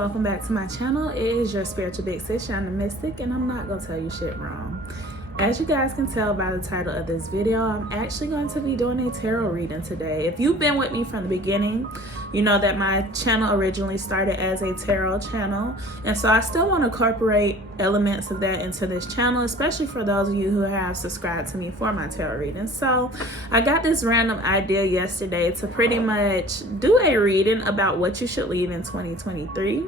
welcome back to my channel. It is your spiritual big sis, Yana Mystic, and I'm not gonna tell you shit wrong. As you guys can tell by the title of this video, I'm actually going to be doing a tarot reading today. If you've been with me from the beginning, you know that my channel originally started as a tarot channel, and so I still want to incorporate elements of that into this channel, especially for those of you who have subscribed to me for my tarot readings. So I got this random idea yesterday to pretty much do a reading about what you should leave in 2023.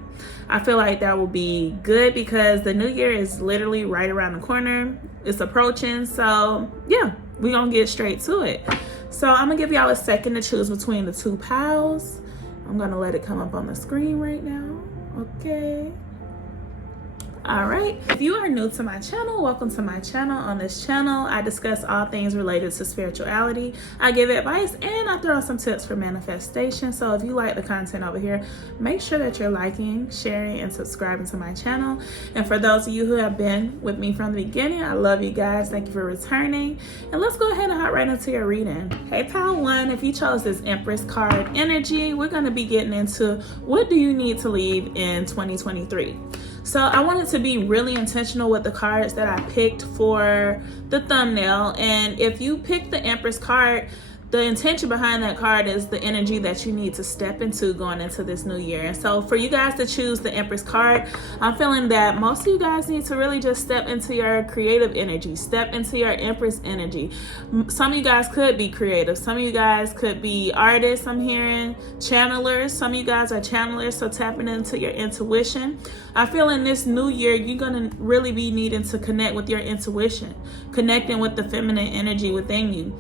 I feel like that will be good because the new year is literally right around the corner. It's approaching, so yeah, we're gonna get straight to it. So I'm gonna give y'all a second to choose between the two piles. I'm gonna let it come up on the screen right now. Okay. All right, if you are new to my channel, welcome to my channel. On this channel, I discuss all things related to spirituality. I give advice and I throw some tips for manifestation. So if you like the content over here, make sure that you're liking, sharing, and subscribing to my channel. And for those of you who have been with me from the beginning, I love you guys. Thank you for returning. And let's go ahead and hop right into your reading. Hey, pile one, if you chose this Empress card energy, we're gonna be getting into what do you need to leave in 2023. So I wanted to be really intentional with the cards that I picked for the thumbnail. And if you pick the Empress card, the intention behind that card is the energy that you need to step into going into this new year. And so for you guys to choose the Empress card, I'm feeling that most of you guys need to really just step into your creative energy, step into your Empress energy. Some of you guys could be creative. Some of you guys could be artists, I'm hearing, channelers. Some of you guys are channelers, so tapping into your intuition. I feel in this new year, you're gonna really be needing to connect with your intuition, connecting with the feminine energy within you,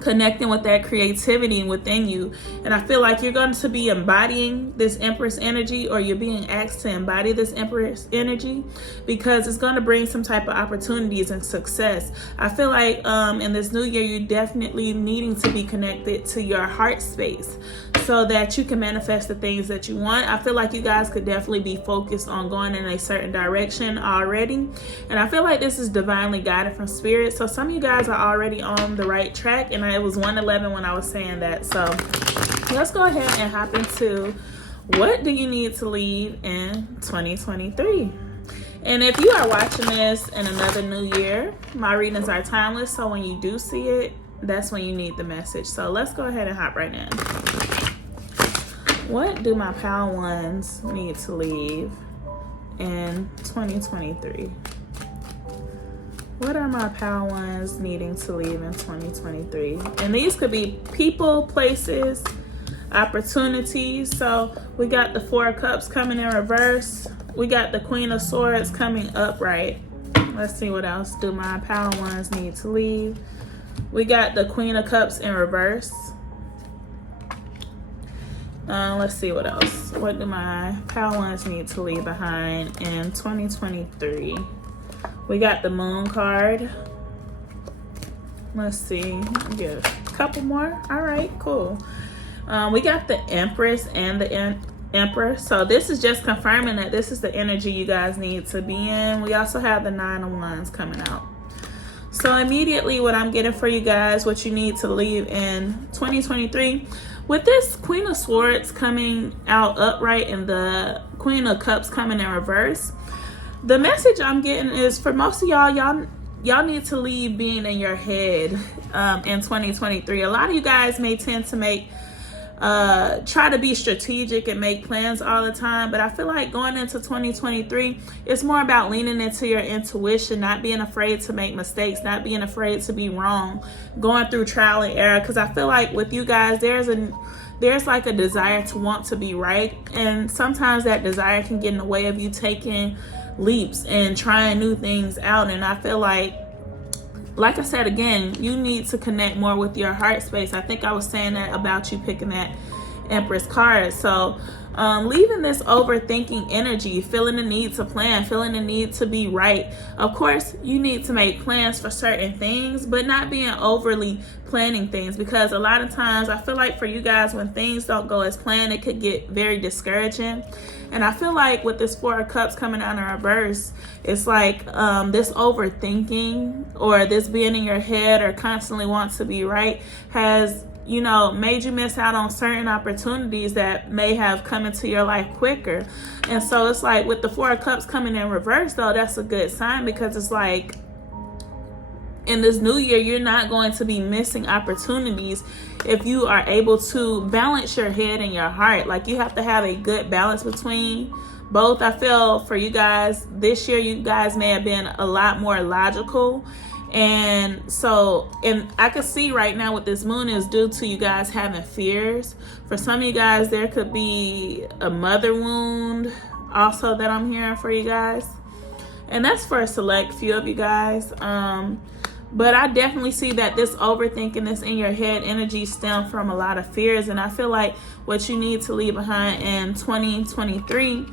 connecting with that creativity within you. And I feel like you're going to be embodying this Empress energy, or you're being asked to embody this Empress energy, because it's going to bring some type of opportunities and success. I feel like in this new year, you're definitely needing to be connected to your heart space so that you can manifest the things that you want. I feel like you guys could definitely be focused on going in a certain direction already. And I feel like this is divinely guided from spirit. So some of you guys are already on the right track, and it was 111 when I was saying that. So let's go ahead and hop into what do you need to leave in 2023. And if you are watching this in another new year, my readings are timeless. So when you do see it, that's when you need the message. So let's go ahead and hop right in. What do my pile ones need to leave in 2023? What are my pile ones needing to leave in 2023? And these could be people, places, opportunities. So we got the Four of Cups coming in reverse. We got the Queen of Swords coming upright. Let's see what else do my pile ones need to leave. We got the Queen of Cups in reverse. Let's see what else. What do my pile ones need to leave behind in 2023? We got the Moon card. Let's see. Get a couple more. All right, cool. We got the Empress and the Emperor. So this is just confirming that this is the energy you guys need to be in. We also have the Nine of Wands coming out. So immediately what I'm getting for you guys, what you need to leave in 2023, with this Queen of Swords coming out upright and the Queen of Cups coming in reverse, the message I'm getting is for most of y'all need to leave being in your head in 2023. A lot of you guys may tend to try to be strategic and make plans all the time, but I feel like going into 2023, it's more about leaning into your intuition, not being afraid to make mistakes, not being afraid to be wrong, going through trial and error. Because I feel like with you guys, there's like a desire to want to be right, and sometimes that desire can get in the way of you taking leaps and trying new things out. And I feel like I said again, you need to connect more with your heart space. I think I was saying that about you picking that Empress card. So leaving this overthinking energy, feeling the need to plan, feeling the need to be right. Of course, you need to make plans for certain things, but not being overly planning things, because a lot of times I feel like for you guys, when things don't go as planned, it could get very discouraging. And I feel like with this Four of Cups coming out in reverse, it's like this overthinking or this being in your head or constantly wants to be right has you know, made you miss out on certain opportunities that may have come into your life quicker. And so it's like with the Four of Cups coming in reverse, though, that's a good sign, because it's like in this new year, you're not going to be missing opportunities if you are able to balance your head and your heart. Like, you have to have a good balance between both. I feel for you guys this year, you guys may have been a lot more logical. And so, and I can see right now what this moon is due to you guys having fears. For some of you guys, there could be a mother wound also that I'm hearing for you guys. And that's for a select few of you guys. But I definitely see that this overthinking, this in your head energy stem from a lot of fears. And I feel like what you need to leave behind in 2023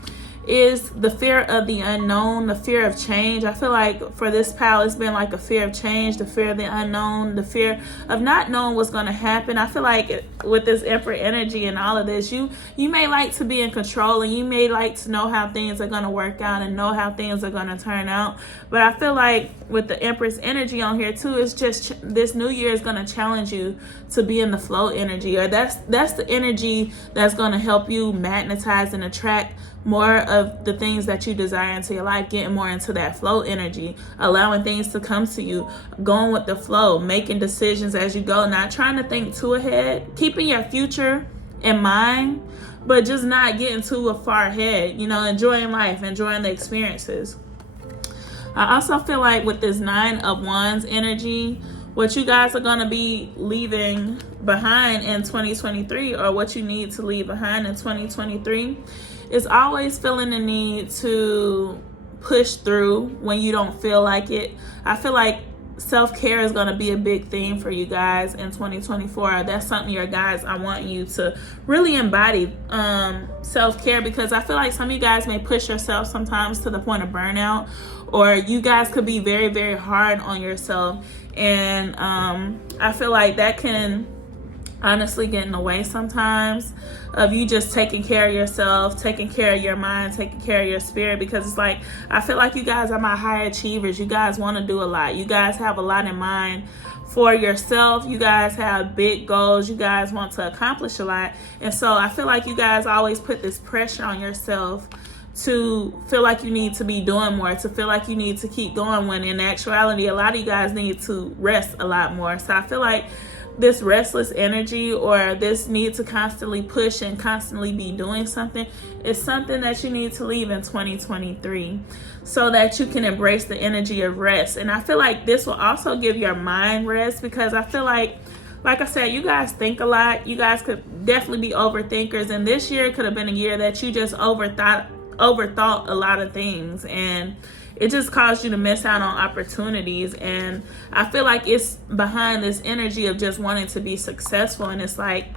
is the fear of the unknown, the fear of change. I feel like for this pal, it's been like a fear of change, the fear of the unknown, the fear of not knowing what's going to happen. I feel like with this Emperor energy and all of this, you may like to be in control, and you may like to know how things are going to work out and know how things are going to turn out. But I feel like with the Empress energy on here too, it's just this new year is going to challenge you to be in the flow energy, or that's the energy that's going to help you magnetize and attract more of the things that you desire into your life, getting more into that flow energy, allowing things to come to you, going with the flow, making decisions as you go, not trying to think too ahead, keeping your future in mind, but just not getting too far ahead, you know, enjoying life, enjoying the experiences. I also feel like with this 9 of Wands energy, what you guys are going to be leaving behind in 2023, or what you need to leave behind in 2023, is always feeling the need to push through when you don't feel like it. I feel like self-care is going to be a big theme for you guys in 2024. That's something your guys, I want you to really embody, self-care, because I feel like some of you guys may push yourself sometimes to the point of burnout, or you guys could be very, very hard on yourself. And I feel like that can honestly get in the way sometimes of you just taking care of yourself, taking care of your mind, taking care of your spirit, because it's like, I feel like you guys are my high achievers. You guys want to do a lot. You guys have a lot in mind for yourself. You guys have big goals. You guys want to accomplish a lot. And so I feel like you guys always put this pressure on yourself to feel like you need to be doing more, to feel like you need to keep going, when in actuality, a lot of you guys need to rest a lot more. So I feel like this restless energy, or this need to constantly push and constantly be doing something, is something that you need to leave in 2023, so that you can embrace the energy of rest. And I feel like this will also give your mind rest, because I feel like I said, you guys think a lot. You guys could definitely be overthinkers, and this year could have been a year that you just overthought a lot of things, and it just caused you to miss out on opportunities. And I feel like it's behind this energy of just wanting to be successful. And it's like,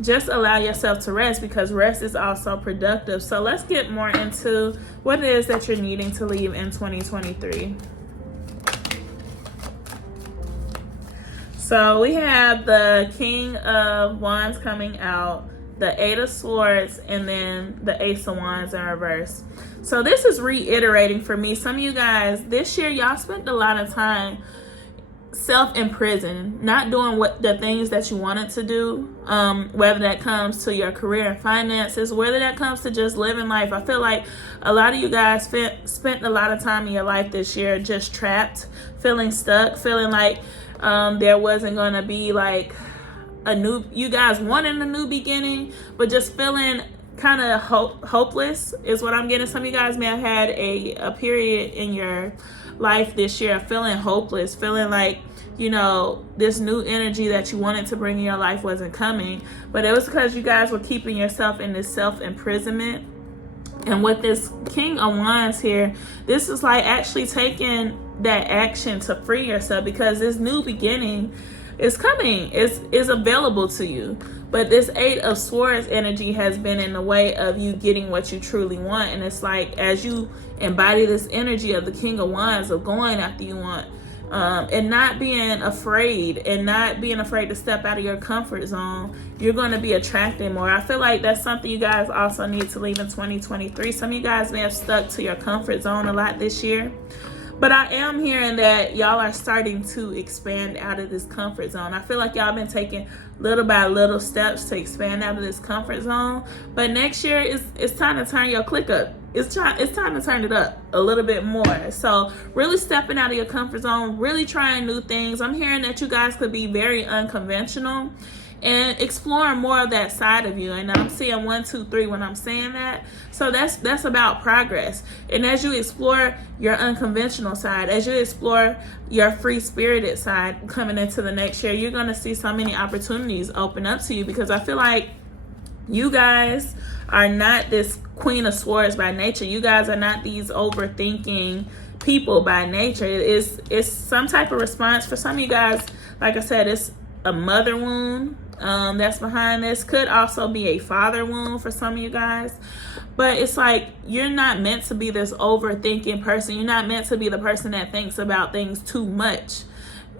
just allow yourself to rest, because rest is also productive. So let's get more into what it is that you're needing to leave in 2023. So we have the King of Wands coming out, the 8 of Swords, and then the Ace of Wands in reverse. So this is reiterating for me. Some of you guys this year, y'all spent a lot of time self-imprisoned, not doing what the things that you wanted to do, whether that comes to your career and finances, whether that comes to just living life. I feel like a lot of you guys spent a lot of time in your life this year just trapped, feeling stuck, feeling like there wasn't going to be like you guys wanting a new beginning, but just feeling kind of hopeless is what I'm getting. Some of you guys may have had a period in your life this year feeling hopeless, feeling like, you know, this new energy that you wanted to bring in your life wasn't coming, but it was because you guys were keeping yourself in this self-imprisonment. And with this King of Wands here, this is like actually taking that action to free yourself, because this new beginning is coming, is available to you. But this 8 of Swords energy has been in the way of you getting what you truly want. And it's like, as you embody this energy of the King of Wands, of going after you want, and not being afraid, to step out of your comfort zone, you're going to be attracting more. I feel like that's something you guys also need to leave in 2023. Some of you guys may have stuck to your comfort zone a lot this year, But I am hearing that y'all are starting to expand out of this comfort zone. I feel like y'all been taking little by little steps to expand out of this comfort zone. But next year, it's time to turn your click up. It's time to turn it up a little bit more. So really stepping out of your comfort zone, really trying new things. I'm hearing that you guys could be very unconventional and exploring more of that side of you. And I'm seeing 1, 2, 3 when I'm saying that. So that's about progress. And as you explore your unconventional side, as you explore your free-spirited side coming into the next year, you're going to see so many opportunities open up to you, because I feel like you guys are not this Queen of Swords by nature. You guys are not these overthinking people by nature. It's some type of response. For some of you guys, like I said, it's a mother wound that's behind this. Could also be a father wound for some of you guys. But it's like, you're not meant to be this overthinking person. You're not meant to be the person that thinks about things too much.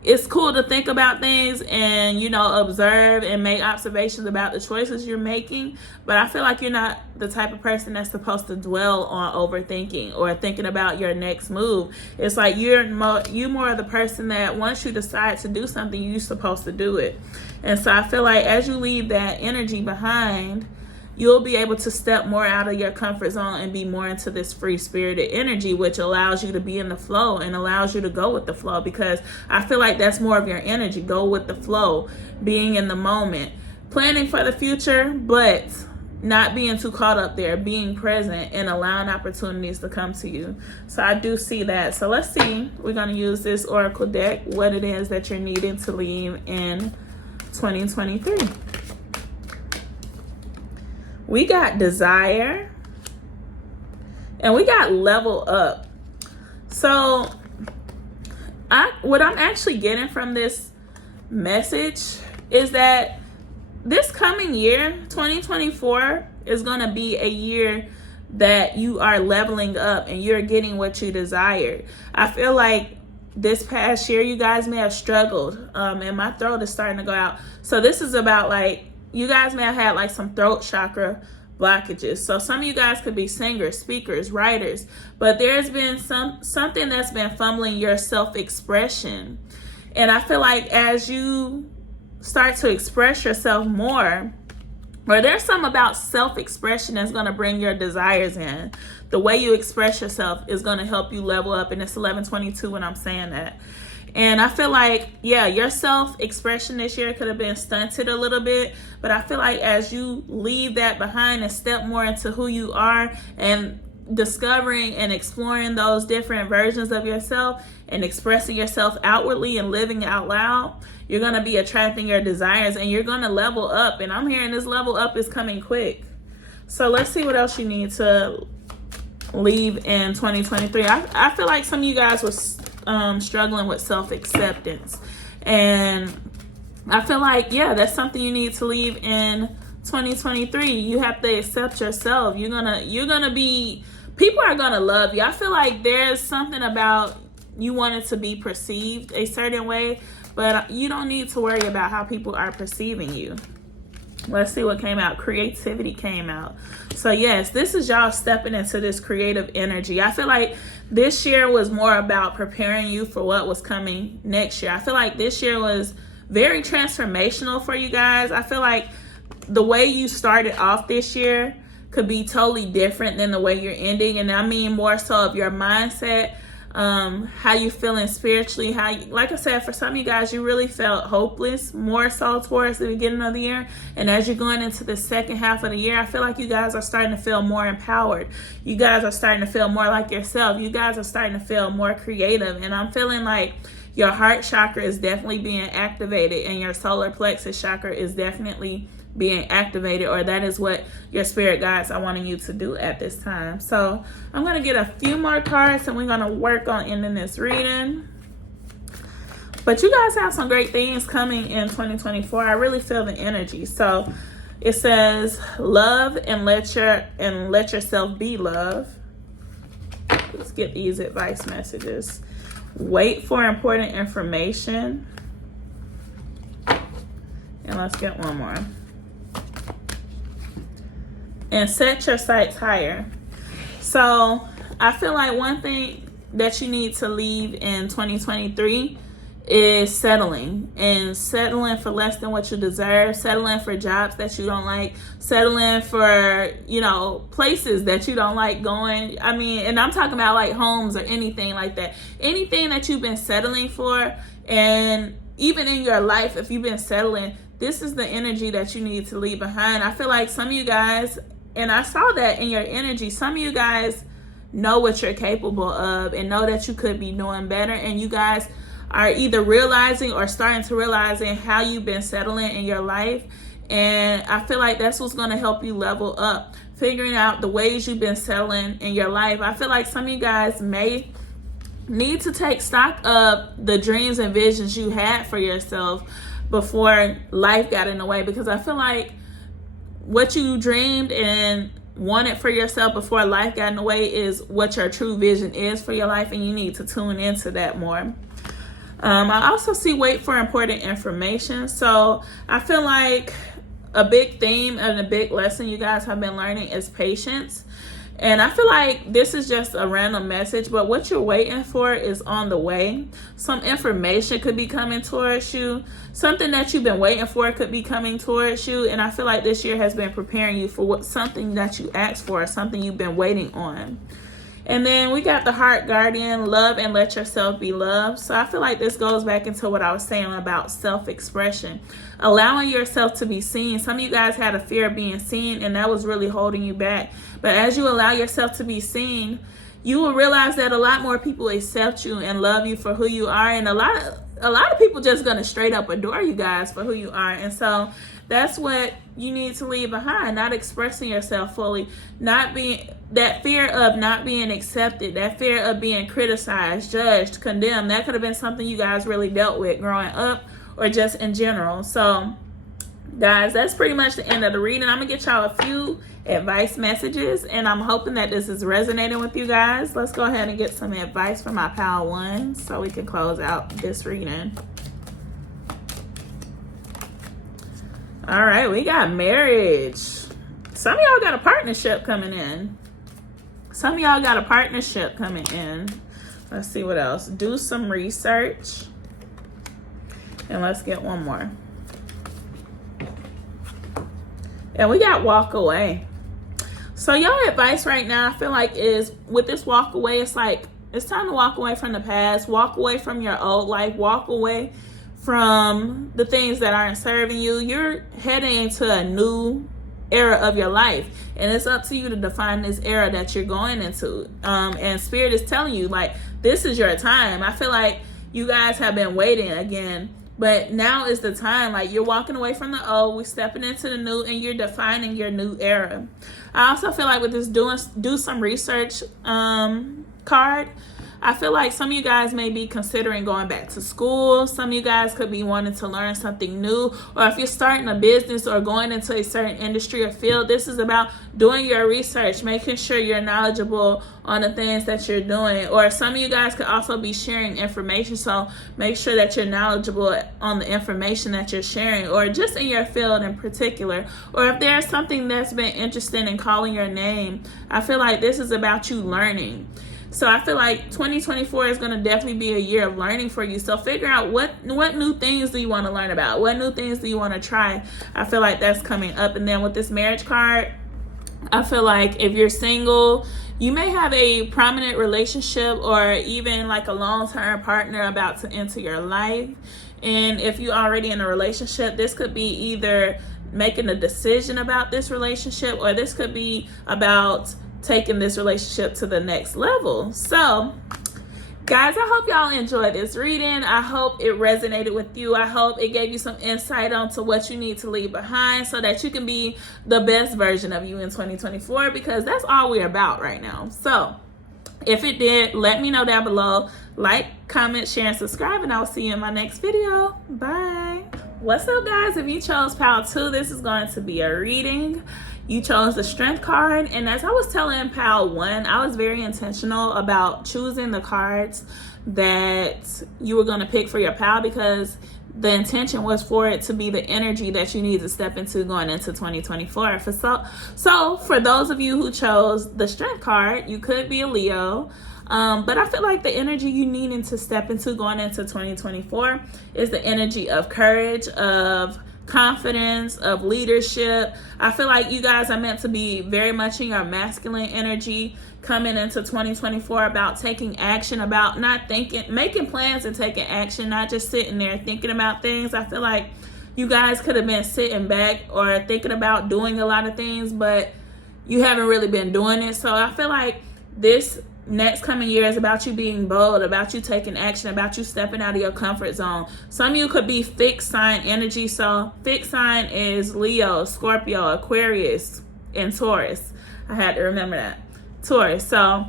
It's cool to think about things and, you know, observe and make observations about the choices you're making. But I feel like you're not the type of person that's supposed to dwell on overthinking or thinking about your next move. It's like you're more of the person that once you decide to do something, you're supposed to do it. And so I feel like as you leave that energy behind, you'll be able to step more out of your comfort zone and be more into this free-spirited energy, which allows you to be in the flow and allows you to go with the flow, because I feel like that's more of your energy. Go with the flow, being in the moment, planning for the future, but not being too caught up there, being present and allowing opportunities to come to you. So I do see that. So let's see. We're going to use this Oracle deck, what it is that you're needing to leave in 2023. We got desire and we got level up. So what I'm actually getting from this message is that this coming year, 2024, is going to be a year that you are leveling up and you're getting what you desire. I feel like this past year, you guys may have struggled, and my throat is starting to go out. So this is about, like, you guys may have had like some throat chakra blockages. So some of you guys could be singers, speakers, writers, but there's been something that's been fumbling your self-expression. And I feel like as you start to express yourself more, or there's something about self-expression that's going to bring your desires in. The way you express yourself is going to help you level up. And it's 11:22 when I'm saying that. And I feel like, yeah, your self-expression this year could have been stunted a little bit. But I feel like as you leave that behind and step more into who you are and discovering and exploring those different versions of yourself and expressing yourself outwardly and living out loud, you're going to be attracting your desires and you're going to level up. And I'm hearing this level up is coming quick. So let's see what else you need to leave in 2023. I feel like some of you guys was struggling with self-acceptance, and I feel like, yeah, that's something you need to leave in 2023. You have to accept yourself. You're gonna be, people are gonna love you. I feel like there's something about you wanting to be perceived a certain way, but you don't need to worry about how people are perceiving you. Let's see what came out. Creativity came out. So yes, this is y'all stepping into this creative energy. I feel like this year was more about preparing you for what was coming next year. I feel like this year was very transformational for you guys. I feel like the way you started off this year could be totally different than the way you're ending. And I mean more so of your mindset, how you feeling spiritually, like I said, for some of you guys, you really felt hopeless more so towards the beginning of the year. And as you're going into the second half of the year, I feel like you guys are starting to feel more empowered. You guys are starting to feel more like yourself. You guys are starting to feel more creative. And I'm feeling like your heart chakra is definitely being activated and your solar plexus chakra is definitely being activated, or that is what your spirit guides are wanting you to do at this time. So I'm going to get a few more cards and we're going to work on ending this reading. But you guys have some great things coming in 2024. I really feel the energy. So it says love and let yourself be love. Let's get these advice messages. Wait for important information. And let's get one more. And set your sights higher. So I feel like one thing that you need to leave in 2023 is settling, and settling for less than what you deserve, settling for jobs that you don't like, settling for, you know, places that you don't like going. I mean, and I'm talking about like homes or anything like that. Anything that you've been settling for, and even in your life, if you've been settling, this is the energy that you need to leave behind. I feel like some of you guys, and I saw that in your energy, some of you guys know what you're capable of and know that you could be doing better, and you guys are either realizing or starting to realizing how you've been settling in your life. And I feel like that's what's going to help you level up, figuring out the ways you've been settling in your life. I feel like some of you guys may need to take stock of the dreams and visions you had for yourself before life got in the way, because I feel like what you dreamed and wanted for yourself before life got in the way is what your true vision is for your life, and you need to tune into that more. I also see wait for important information. So I feel like a big theme and a big lesson you guys have been learning is patience. And I feel like this is just a random message, but what you're waiting for is on the way. Some information could be coming towards you. Something that you've been waiting for could be coming towards you. And I feel like this year has been preparing you for something that you asked for, something you've been waiting on. And then we got the heart guardian, love and let yourself be loved. So I feel like this goes back into what I was saying about self-expression, allowing yourself to be seen. Some of you guys had a fear of being seen, and that was really holding you back. But as you allow yourself to be seen, you will realize that a lot more people accept you and love you for who you are. And a lot of people just going to straight up adore you guys for who you are. And so that's what you need to leave behind, not expressing yourself fully, not being that fear of not being accepted, that fear of being criticized, judged, condemned. That could have been something you guys really dealt with growing up or just in general. So guys, that's pretty much the end of the reading. I'm gonna get y'all a few advice messages, and I'm hoping that this is resonating with you guys. Let's go ahead and get some advice from my pile ones so we can close out this reading. All right, we got marriage. Some of y'all got a partnership coming in. Some of y'all got a partnership coming in. Let's see what else. Do some research. And let's get one more. And we got walk away. So y'all advice right now, I feel like, is with this walk away, it's like it's time to walk away from the past, walk away from your old life, walk away from the things that aren't serving you. You're heading into a new era of your life, and it's up to you to define this era that you're going into. And Spirit is telling you, like, this is your time. I feel like you guys have been waiting again, but now is the time. Like, you're walking away from the old, we're stepping into the new, and you're defining your new era. I also feel like with this do some research card, I feel like some of you guys may be considering going back to school. Some of you guys could be wanting to learn something new. Or if you're starting a business or going into a certain industry or field, this is about doing your research, making sure you're knowledgeable on the things that you're doing. Or some of you guys could also be sharing information. So make sure that you're knowledgeable on the information that you're sharing, or just in your field in particular. Or if there's something that's been interesting in calling your name, I feel like this is about you learning. So I feel like 2024 is going to definitely be a year of learning for you. So figure out what new things do you want to learn about? What new things do you want to try? I feel like that's coming up. And then with this marriage card, I feel like if you're single, you may have a prominent relationship or even like a long-term partner about to enter your life. And if you're already in a relationship, this could be either making a decision about this relationship, or this could be about taking this relationship to the next level. So guys, I hope y'all enjoyed this reading. I hope it resonated with you. I hope it gave you some insight onto what you need to leave behind so that you can be the best version of you in 2024, because that's all we're about right now. So if it did, let me know down below. Like, comment, share, and subscribe, and I'll see you in my next video. Bye. What's up, guys? If you chose pile 2, this is going to be a reading. You chose the strength card, and as I was telling pile 1, I was very intentional about choosing the cards that you were going to pick for your pile, because the intention was for it to be the energy that you need to step into going into 2024. So for those of you who chose the strength card, you could be a Leo. But I feel like the energy you needing to step into going into 2024 is the energy of courage, of confidence, of leadership. I feel like you guys are meant to be very much in your masculine energy coming into 2024, about taking action, about not thinking, making plans and taking action, not just sitting there thinking about things. I feel like you guys could have been sitting back or thinking about doing a lot of things, but you haven't really been doing it. So I feel like this next coming year is about you being bold, about you taking action, about you stepping out of your comfort zone. Some of you could be fixed sign energy. So fixed sign is Leo, Scorpio, Aquarius, and Taurus. I had to remember that. Taurus. So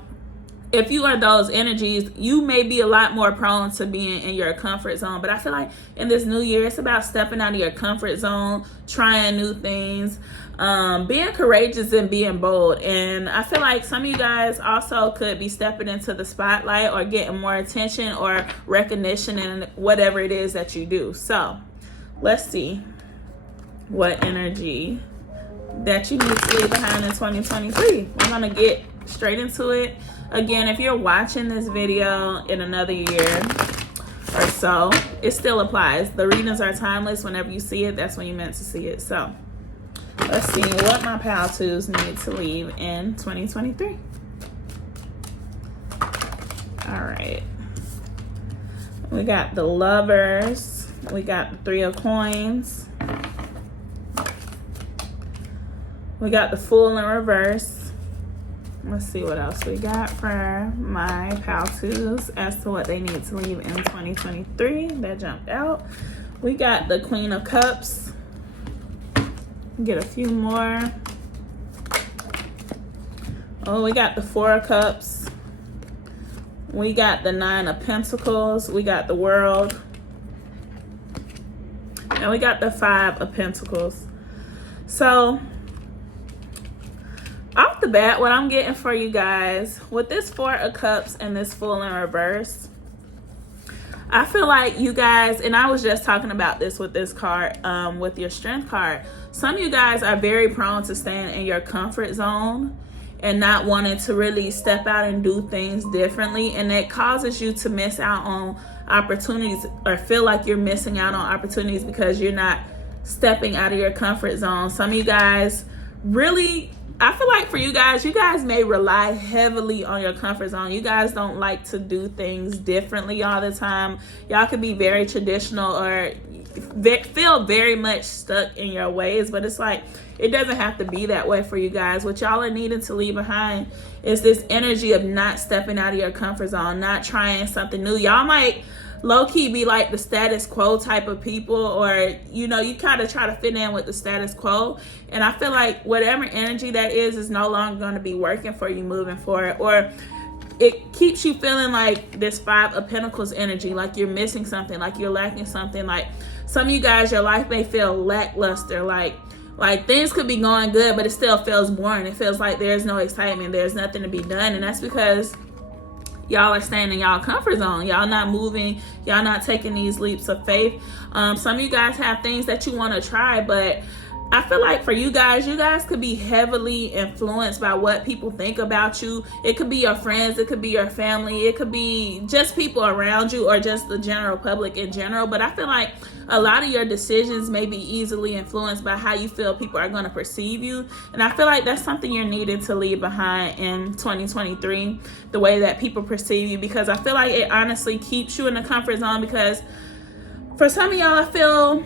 if you are those energies, you may be a lot more prone to being in your comfort zone. But I feel like in this new year, it's about stepping out of your comfort zone, trying new things, being courageous and being bold. And I feel like some of you guys also could be stepping into the spotlight or getting more attention or recognition in whatever it is that you do. So let's see what energy that you need to leave behind in 2023. We're going to get straight into it. Again, if you're watching this video in another year or so, it still applies. The readings are timeless. Whenever you see it, that's when you're meant to see it. So let's see what my pal twos need to leave in 2023. All right. We got the Lovers. We got the Three of Coins. We got the Fool in reverse. Let's see what else we got for my pal twos as to what they need to leave in 2023. That jumped out. We got the Queen of Cups. Get a few more. Oh, we got the Four of Cups. We got the Nine of Pentacles. We got the World. And we got the Five of Pentacles. So off the bat, what I'm getting for you guys with this Four of Cups and this Fool in reverse, I feel like you guys, and I was just talking about this with this card, with your Strength card. Some of you guys are very prone to staying in your comfort zone and not wanting to really step out and do things differently. And it causes you to miss out on opportunities or feel like you're missing out on opportunities because you're not stepping out of your comfort zone. Some of you guys really, I feel like for you guys may rely heavily on your comfort zone. You guys don't like to do things differently all the time. Y'all could be very traditional or feel very much stuck in your ways, but it's like it doesn't have to be that way for you guys. What y'all are needing to leave behind is this energy of not stepping out of your comfort zone, not trying something new. Y'all might low-key be like the status quo type of people, or you kind of try to fit in with the status quo, and I feel like whatever energy that is no longer going to be working for you moving forward, or it keeps you feeling like this Five of Pentacles energy, like you're missing something, like you're lacking something. Like some of you guys, your life may feel lackluster, like things could be going good, but it still feels boring. It feels like there's no excitement, there's nothing to be done, and that's because y'all are staying in y'all comfort zone. Y'all not moving. Y'all not taking these leaps of faith. Some of you guys have things that you want to try, but I feel like for you guys could be heavily influenced by what people think about you. It could be your friends. It could be your family. It could be just people around you or just the general public in general. But I feel like a lot of your decisions may be easily influenced by how you feel people are going to perceive you. And I feel like that's something you're needed to leave behind in 2023, the way that people perceive you, because I feel like it honestly keeps you in the comfort zone. Because for some of y'all,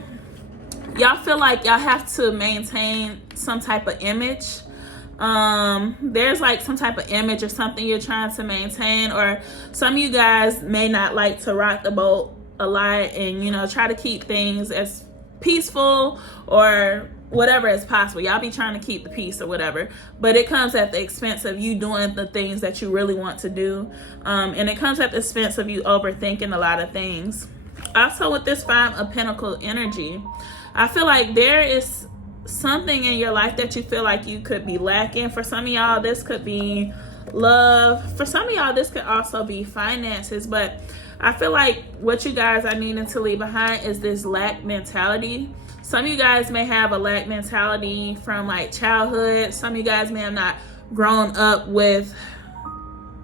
y'all feel like y'all have to maintain some type of image. There's like some type of image or something you're trying to maintain, or some of you guys may not like to rock the boat a lot and try to keep things as peaceful or whatever as possible. Y'all be trying to keep the peace or whatever, but it comes at the expense of you doing the things that you really want to do, and it comes at the expense of you overthinking a lot of things. Also, with this Five of Pentacles energy, I feel like there is something in your life that you feel like you could be lacking. For some of y'all, this could be love. For some of y'all, this could also be finances. But I feel like what you guys are needing to leave behind is this lack mentality. Some of you guys may have a lack mentality from like childhood. Some of you guys may have not grown up with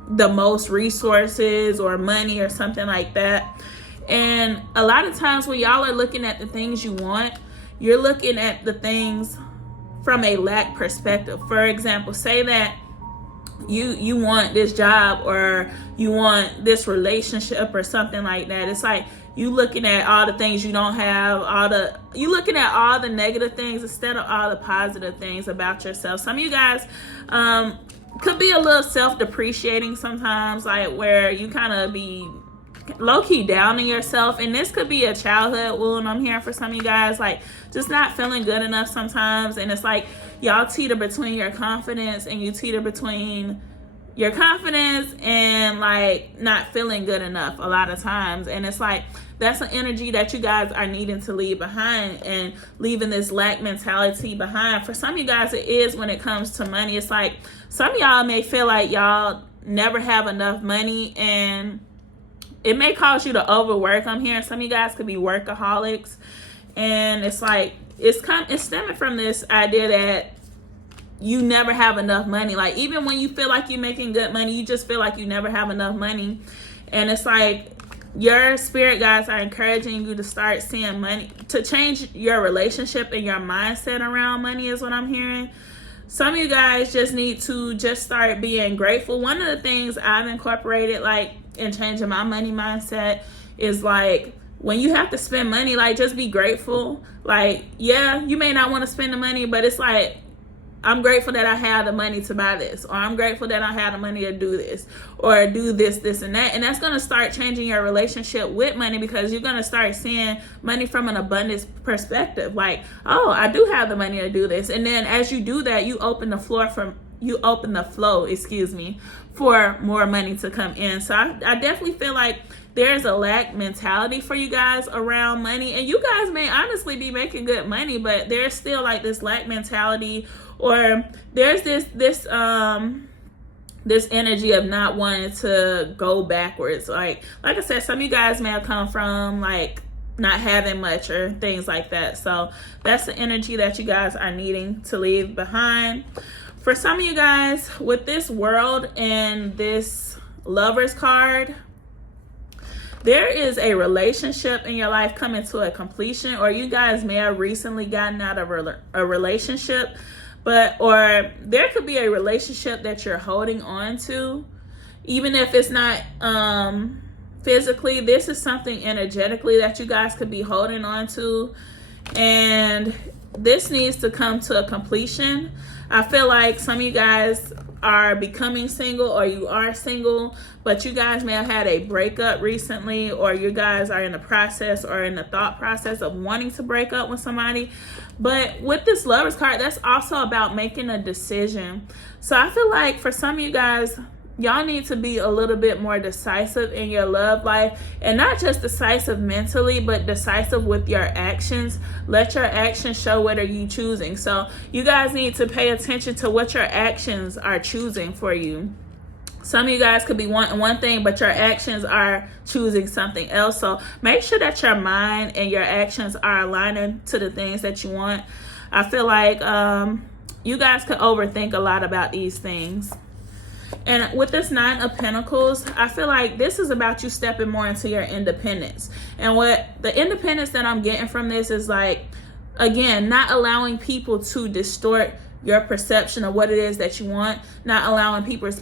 the most resources or money or something like that. And a lot of times when y'all are looking at the things you want, you're looking at the things from a lack perspective. For example, say that you want this job or you want this relationship or something like that. It's like you looking at all the things you don't have, you looking at all the negative things instead of all the positive things about yourself. Some of you guys could be a little self-depreciating sometimes, like where you kind of be low-key down on yourself, and this could be a childhood wound. I'm hearing for some of you guys, like just not feeling good enough sometimes, and it's like y'all teeter between your confidence and your confidence and like not feeling good enough a lot of times. And it's like that's an energy that you guys are needing to leave behind, and leaving this lack mentality behind. For some of you guys, it is when it comes to money. It's like some of y'all may feel like y'all never have enough money, and it may cause you to overwork. I'm hearing some of you guys could be workaholics, and it's like it's stemming from this idea that you never have enough money. Like even when you feel like you're making good money, you just feel like you never have enough money. And it's like your spirit guides are encouraging you to start seeing money, to change your relationship and your mindset around money is what I'm hearing. Some of you guys just need to just start being grateful. One of the things I've incorporated like in changing my money mindset is like when you have to spend money, like just be grateful. Like, yeah, you may not want to spend the money, but it's like, I'm grateful that I have the money to buy this, or I'm grateful that I have the money to do this, or do this, and that. And that's going to start changing your relationship with money, because you're going to start seeing money from an abundance perspective. Like, oh, I do have the money to do this. And then as you do that, you open the flow, for more money to come in. So I definitely feel like there's a lack mentality for you guys around money, and you guys may honestly be making good money, but there's still like this lack mentality, or there's this energy of not wanting to go backwards. Like I said, some of you guys may have come from like not having much or things like that. So that's the energy that you guys are needing to leave behind. For some of you guys, with this world and this Lovers card, there is a relationship in your life coming to a completion, or you guys may have recently gotten out of a relationship, or there could be a relationship that you're holding on to, even if it's not physically. This is something energetically that you guys could be holding on to, and this needs to come to a completion. I feel like some of you guys are becoming single, or you are single, but you guys may have had a breakup recently, or you guys are in the process or in the thought process of wanting to break up with somebody. But with this Lovers card, that's also about making a decision. So I feel like for some of you guys, y'all need to be a little bit more decisive in your love life, and not just decisive mentally, but decisive with your actions. Let your actions show what are you choosing. So you guys need to pay attention to what your actions are choosing for you. Some of you guys could be wanting one thing, but your actions are choosing something else. So make sure that your mind and your actions are aligning to the things that you want. I feel like you guys could overthink a lot about these things. And with this 9 of Pentacles, I feel like this is about you stepping more into your independence. And what the independence that I'm getting from this is like, again, not allowing people to distort your perception of what it is that you want, not allowing people's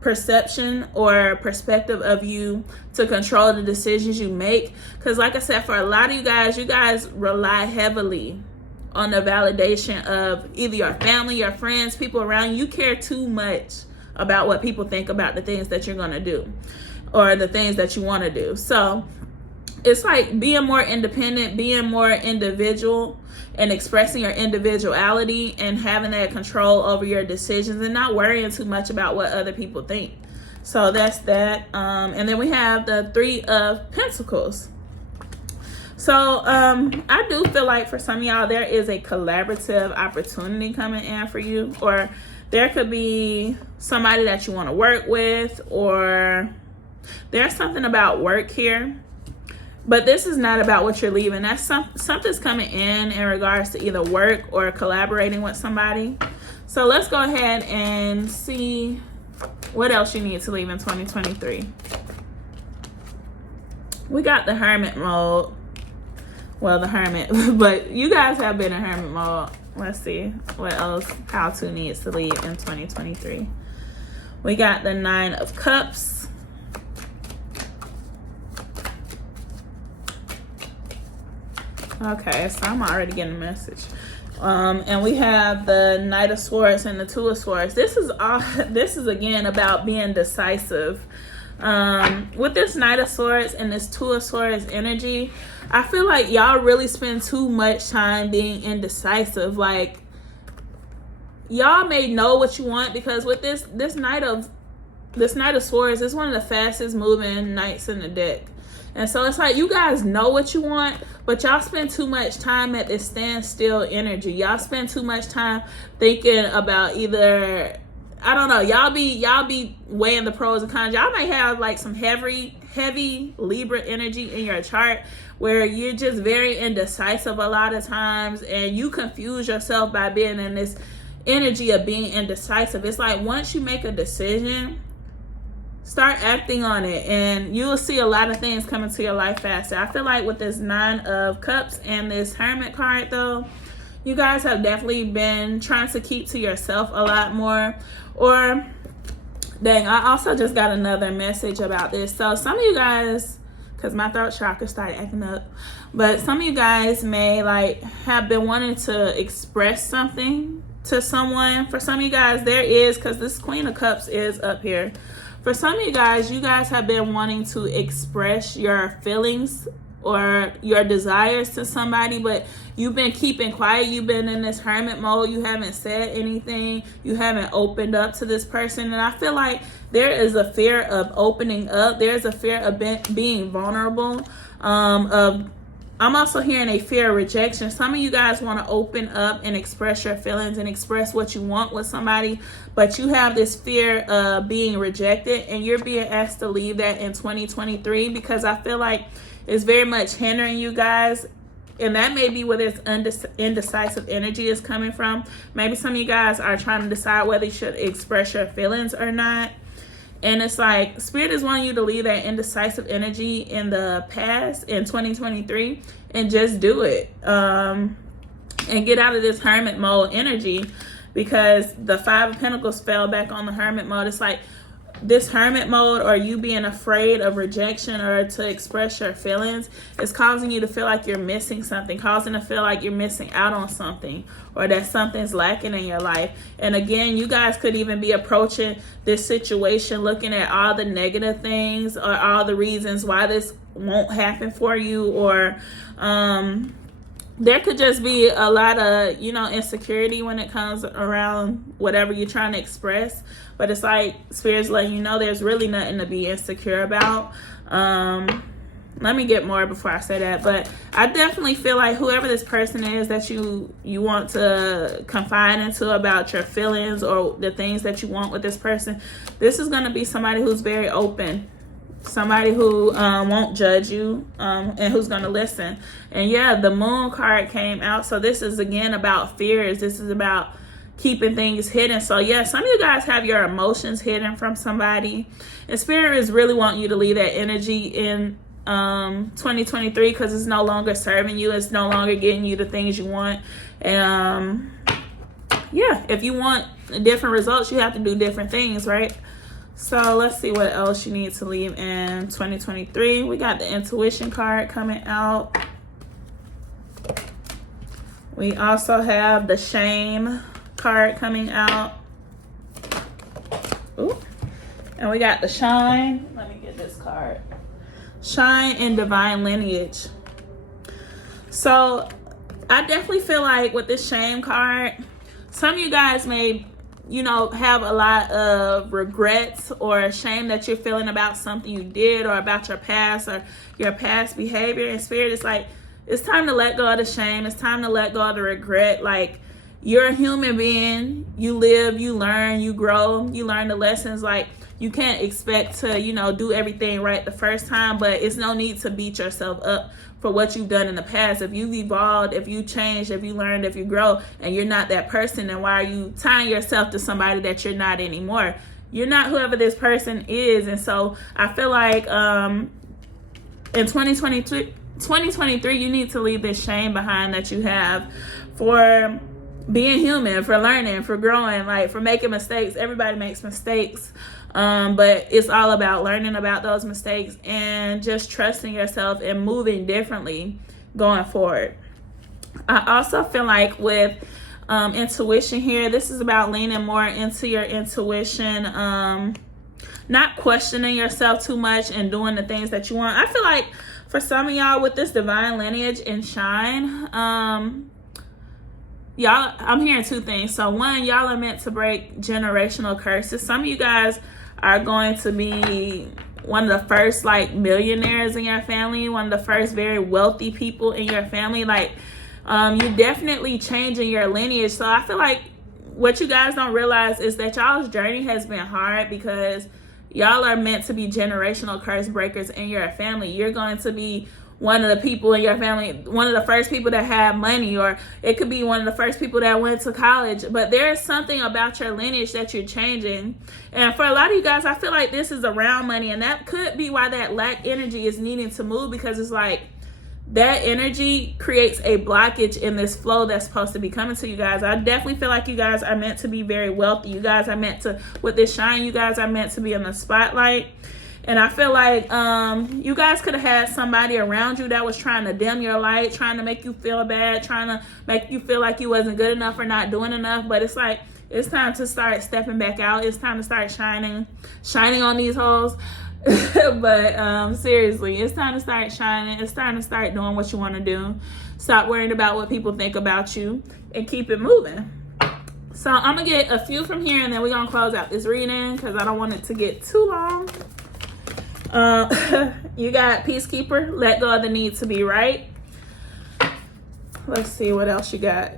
perception or perspective of you to control the decisions you make. Because like I said, for a lot of you guys rely heavily on the validation of either your family, your friends, people around you. You care too much about what people think about the things that you're going to do or the things that you want to do. So it's like being more independent, being more individual, and expressing your individuality and having that control over your decisions, and not worrying too much about what other people think. So that's that. And then we have the 3 of Pentacles. So I do feel like for some of y'all, there is a collaborative opportunity coming in for you, or there could be somebody that you want to work with, or there's something about work here. But this is not about what you're leaving. That's something's coming in regards to either work or collaborating with somebody. So let's go ahead and see What else you need to leave in 2023? We got the hermit mode. Well, the hermit, but you guys have been in hermit mode. Let's see what else how to needs to leave in 2023. We got the 9 of Cups. Okay, so I'm already getting a message. And we have the Knight of Swords and the 2 of Swords. This is again about being decisive. With this Knight of Swords and this 2 of Swords energy, I feel like y'all really spend too much time being indecisive. Like, y'all may know what you want, because with this Knight of Swords is one of the fastest moving knights in the deck. And so it's like you guys know what you want, but y'all spend too much time at this standstill energy. Y'all spend too much time thinking about either, I don't know, y'all be weighing the pros and cons. Y'all might have like some heavy Libra energy in your chart where you're just very indecisive a lot of times, and you confuse yourself by being in this energy of being indecisive. It's like once you make a decision, start acting on it, and you'll see a lot of things come into your life faster. I feel like with this 9 of Cups and this Hermit card, though, you guys have definitely been trying to keep to yourself a lot more. Or, dang, I also just got another message about this. So some of you guys, because my throat chakra started acting up, but some of you guys may like have been wanting to express something to someone. For some of you guys, there is, because this Queen of Cups is up here. For some of you guys have been wanting to express your feelings or your desires to somebody, but you've been keeping quiet. You've been in this hermit mode. You haven't said anything. You haven't opened up to this person. And I feel like there is a fear of opening up. There's a fear of being vulnerable. I'm also hearing a fear of rejection. Some of you guys want to open up and express your feelings and express what you want with somebody, but you have this fear of being rejected, and you're being asked to leave that in 2023, because I feel like it's very much hindering you guys. And that may be where this indecisive energy is coming from. Maybe some of you guys are trying to decide whether you should express your feelings or not. And it's like Spirit is wanting you to leave that indecisive energy in the past in 2023 and just do it. And get out of this hermit mode energy, because the 5 of Pentacles fell back on the hermit mode. It's like this hermit mode, or you being afraid of rejection or to express your feelings, is causing you to feel like you're missing something, causing to feel like you're missing out on something, or that something's lacking in your life. And again, you guys could even be approaching this situation looking at all the negative things or all the reasons why this won't happen for you, or there could just be a lot of, insecurity when it comes around whatever you're trying to express. But it's like Spirit's letting you know there's really nothing to be insecure about. Let me get more before I say that. But I definitely feel like whoever this person is that you want to confide into about your feelings or the things that you want with this person, this is going to be somebody who's very open. Somebody who won't judge you, and who's going to listen. And yeah, the Moon card came out. So this is again about fears. This is about keeping things hidden. So yeah, some of you guys have your emotions hidden from somebody. And Spirit is really wanting you to leave that energy in 2023, because it's no longer serving you. It's no longer getting you the things you want. And yeah, if you want different results, you have to do different things, right? So let's see what else you need to leave in 2023. We got the Intuition card coming out. We also have the Shame card coming out. Ooh. And we got the Shine. Let me get this card. Shine and Divine Lineage. So I definitely feel like with this Shame card, some of you guys may have a lot of regrets or shame that you're feeling about something you did or about your past or your past behavior. And Spirit is like, it's time to let go of the shame. It's time to let go of the regret. Like, you're a human being. You live, you learn, you grow, you learn the lessons. Like, you can't expect to, do everything right the first time, but it's no need to beat yourself up for what you've done in the past. If you've evolved, if you changed, if you learned, if you grow, and you're not that person, then why are you tying yourself to somebody that you're not anymore? You're not whoever this person is. And so I feel like in 2023, you need to leave this shame behind that you have for being human, for learning, for growing, like for making mistakes. Everybody makes mistakes. But it's all about learning about those mistakes and just trusting yourself and moving differently going forward. I also feel like with intuition here, this is about leaning more into your intuition, not questioning yourself too much and doing the things that you want. I feel like for some of y'all with this divine lineage and shine, y'all, I'm hearing two things. So one, y'all are meant to break generational curses. Some of you guys are going to be one of the first like millionaires in your family, one of the first very wealthy people in your family. Like you definitely changing your lineage. So I feel like what you guys don't realize is that y'all's journey has been hard because y'all are meant to be generational curse breakers in your family. You're going to be one of the people in your family, one of the first people that have money, or it could be one of the first people that went to college. But there's something about your lineage that you're changing. And for a lot of you guys, I feel like this is around money, and that could be why that lack energy is needing to move, because it's like that energy creates a blockage in this flow that's supposed to be coming to you guys. I definitely feel like you guys are meant to be very wealthy. You guys are meant to, with this shine, you guys are meant to be in the spotlight. And I feel like you guys could have had somebody around you that was trying to dim your light, trying to make you feel bad, trying to make you feel like you wasn't good enough or not doing enough. But it's like, it's time to start stepping back out. It's time to start shining on these hoes. But seriously, it's time to start shining. It's time to start doing what you want to do. Stop worrying about what people think about you and keep it moving. So I'm going to get a few from here, and then we're going to close out this reading because I don't want it to get too long. You got Peacekeeper, let go of the need to be right. Let's see what else you got.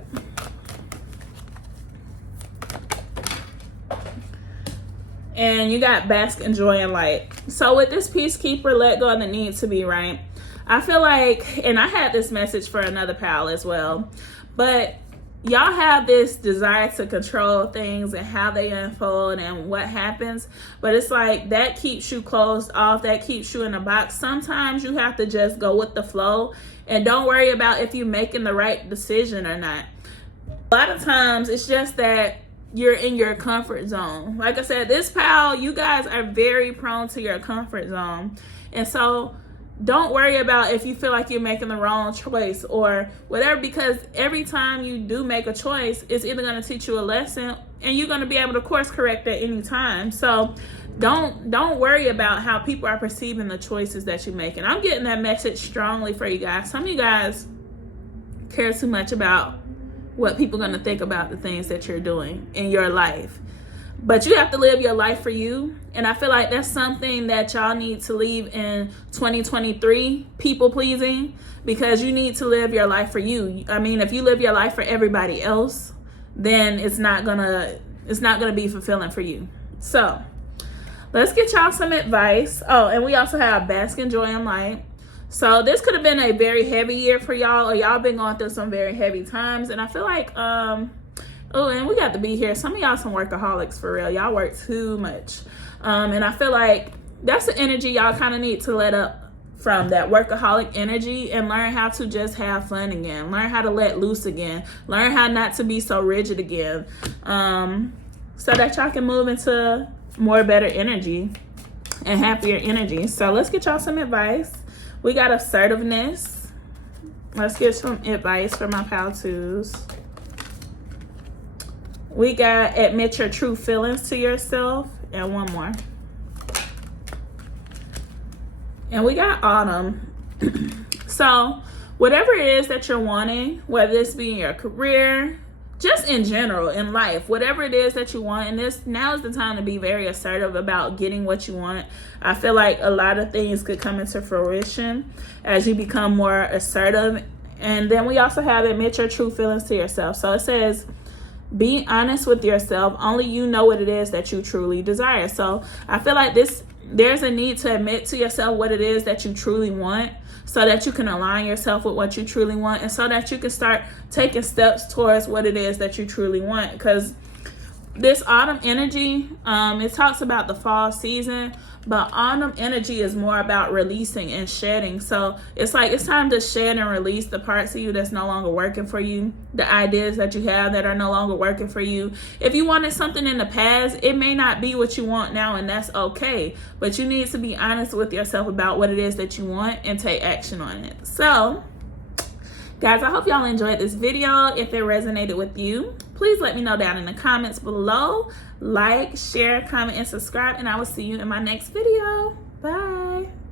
And you got Bask in Joy and Light. So with this Peacekeeper, let go of the need to be right. I feel like, and I had this message for another pal as well, but y'all have this desire to control things and how they unfold and what happens. But it's like that keeps you closed off. That keeps you in a box. Sometimes you have to just go with the flow and don't worry about if you're making the right decision or not. A lot of times it's just that you're in your comfort zone. Like I said, this pal, you guys are very prone to your comfort zone. And so don't worry about if you feel like you're making the wrong choice or whatever, because every time you do make a choice, it's either going to teach you a lesson and you're going to be able to course correct at any time. So don't worry about how people are perceiving the choices that you're making. I'm getting that message strongly for you guys. Some of you guys care too much about what people are going to think about the things that you're doing in your life. But you have to live your life for you. And I feel like that's something that y'all need to leave in 2023, people pleasing, because you need to live your life for you. I mean, if you live your life for everybody else, then it's not gonna be fulfilling for you. So let's get y'all some advice. Oh, and we also have Bask in Joy and Light. So this could have been a very heavy year for y'all, or y'all been going through some very heavy times. And I feel like oh, and we got to be here. Some of y'all some workaholics for real. Y'all work too much. And I feel like that's the energy y'all kind of need to let up from, that workaholic energy, and learn how to just have fun again. Learn how to let loose again. Learn how not to be so rigid again. So that y'all can move into more better energy and happier energy. So let's get y'all some advice. We got assertiveness. Let's get some advice for my pal twos. We got admit your true feelings to yourself. And one more. And we got autumn. So whatever it is that you're wanting, whether this be in your career, just in general in life, whatever it is that you want, and this now is the time to be very assertive about getting what you want. I feel like a lot of things could come into fruition as you become more assertive. And then we also have admit your true feelings to yourself. So it says, be honest with yourself. Only you know what it is that you truly desire. So I feel like there's a need to admit to yourself what it is that you truly want, so that you can align yourself with what you truly want, and so that you can start taking steps towards what it is that you truly want. Because this autumn energy, it talks about the fall season, but autumn energy is more about releasing and shedding. So it's like it's time to shed and release the parts of you that's no longer working for you, the ideas that you have that are no longer working for you. If you wanted something in the past, it may not be what you want now, and that's okay. But you need to be honest with yourself about what it is that you want and take action on it. So guys, I hope y'all enjoyed this video. If it resonated with you, please let me know down in the comments below. Like, share, comment, and subscribe, and I will see you in my next video. Bye.